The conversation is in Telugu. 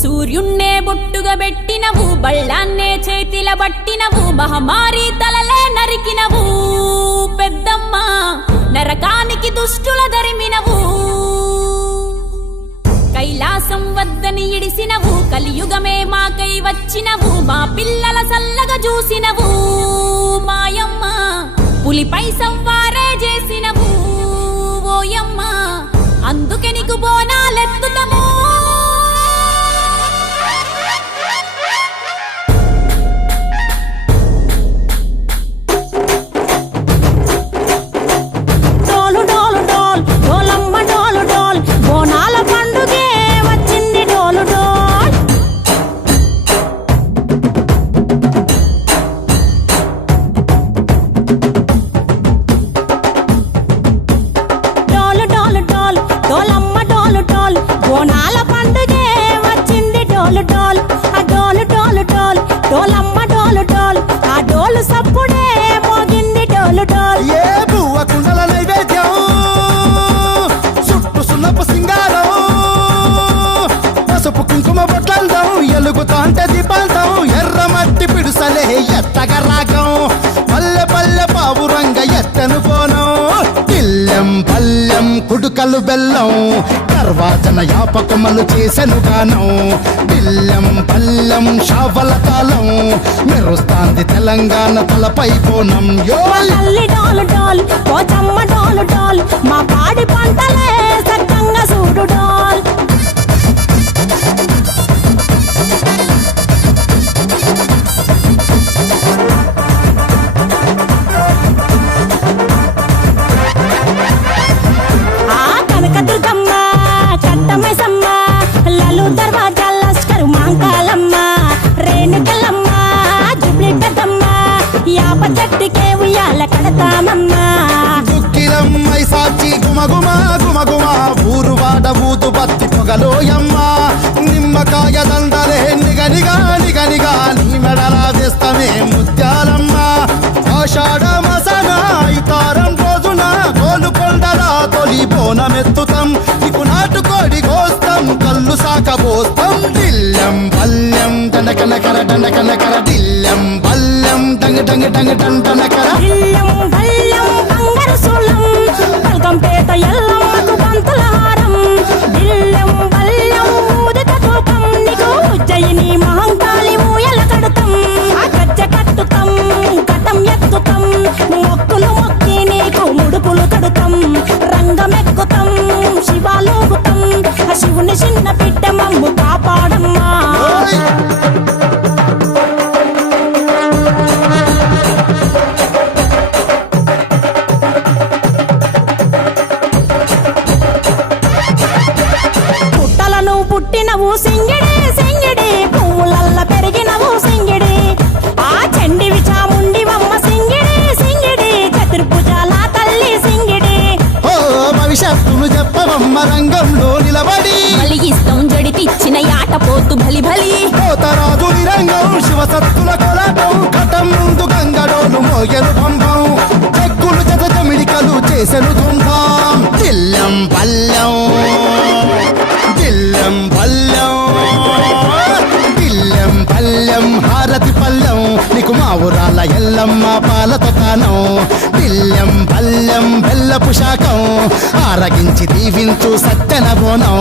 సూర్యున్నే బొట్టుగా పెట్టినవు, బళ్ళాన్నే చేతిల పట్టినవు, మహమారి తలలే నరికినవు పెద్దమ్మ, నరకానికి దుష్టుల దరిమినవు. కైలాసం వద్దని ఇడిసినవు, కలియుగమే మాకై వచ్చినవు, మా పిల్లల సల్లగా చూసినవు మాయమ్మ, పులిపై సవ్వారే చేసినవు ఓయమ్మ, అందుకే నీకు బోనాలెత్తుతము. ఎలుగుతాంటే దీపాలతం ఎర్రమట్టి పిడుసలే ఎత్తగా రాగం, పల్లె పల్లె పావురంగ ఎత్తను కోనం, పిల్లెం పల్లెం కుడుకలు బెల్లం, తర్వాతన యాపకమలు చేసెను గానం, పిల్లెం పల్లెం షావల తాళం, మెరుస్తాంది తెలంగాణ తలపై పోనం. మా పాడి పంటలే సక్కంగా చూడు డాల్. చెట్టుకే ఉయ్యాల కడతామమ్మా, దుక్కిలమ్మై సాచి గుమగుమా గుమగుమా, ఊరు వాడ ఊదు బత్తి పొగలోయమ్మ, నిమ్మకాయ దండలే నిగనిగా నిగనిగా, నీ మెడలా వేస్తమే ముత్యాలమ్మ, ఆషాఢ మసన ఇతారం రోజున గోలుకొండలా తొలి బోనమెత్తుతాం, నీకు నాటుకోడి కోస్తాం, కళ్ళు సాకబోస్తాం, దిల్లెం పల్లెం దండకనకర దండకనకర, దిల్లెం పల్లెం డంగ డంగ డంగ డండనకర, దిల్లెం పల్లెం బంగారు సూలం, పల్కంపేట ఎల్లమ్మకు పంతుల హారం, దిల్లెం పల్లెం ఊదిత ధూపం, నీకు ఉజ్జయిని మహంకాళి ఊయల కడుతాం, గజ్జె కట్టుతాం, కటం ఎత్తుతాం, మొక్కులు మొక్కి నీకు ముడుపులు కడుతాం, రంగమెక్కుతాం, శివాలోగుతాం, శివుని చిన్న బిడ్డ మమ్ము కాపాడమ్మా. పుట్టినవు సింగిడి సింగిడి, పువ్వులల్ల పెరిగినవు సింగిడి, ఆ చండివి చాముండివమ్మ సింగిడి సింగిడి, చతుర్భుజాల తల్లి సింగిడి. ఓ భవిష్యత్తును చెప్పవమ్మ రంగంలో నిలబడి, బలిగిస్తాం జడితిచ్చిన యాట పోతు బలి బలి, పోతరాజు నిరంగం శివసత్తుల కొలటం, కటం ముందు గంగడోలు మోయను పంపం, చెక్కులు జత జమిడికలు చేసెను తుంభం, దిల్లెం పల్లెం దిల్లెం పల్లెం దిల్లెం పల్లెం హారతి పల్లెం, నీకు మా ఊరాల ఎల్లమ్మ పాలతో కానం, దిల్లెం పల్లెం బెల్లపు శాఖం, ఆరగించి దీవించు సత్యన బోనం,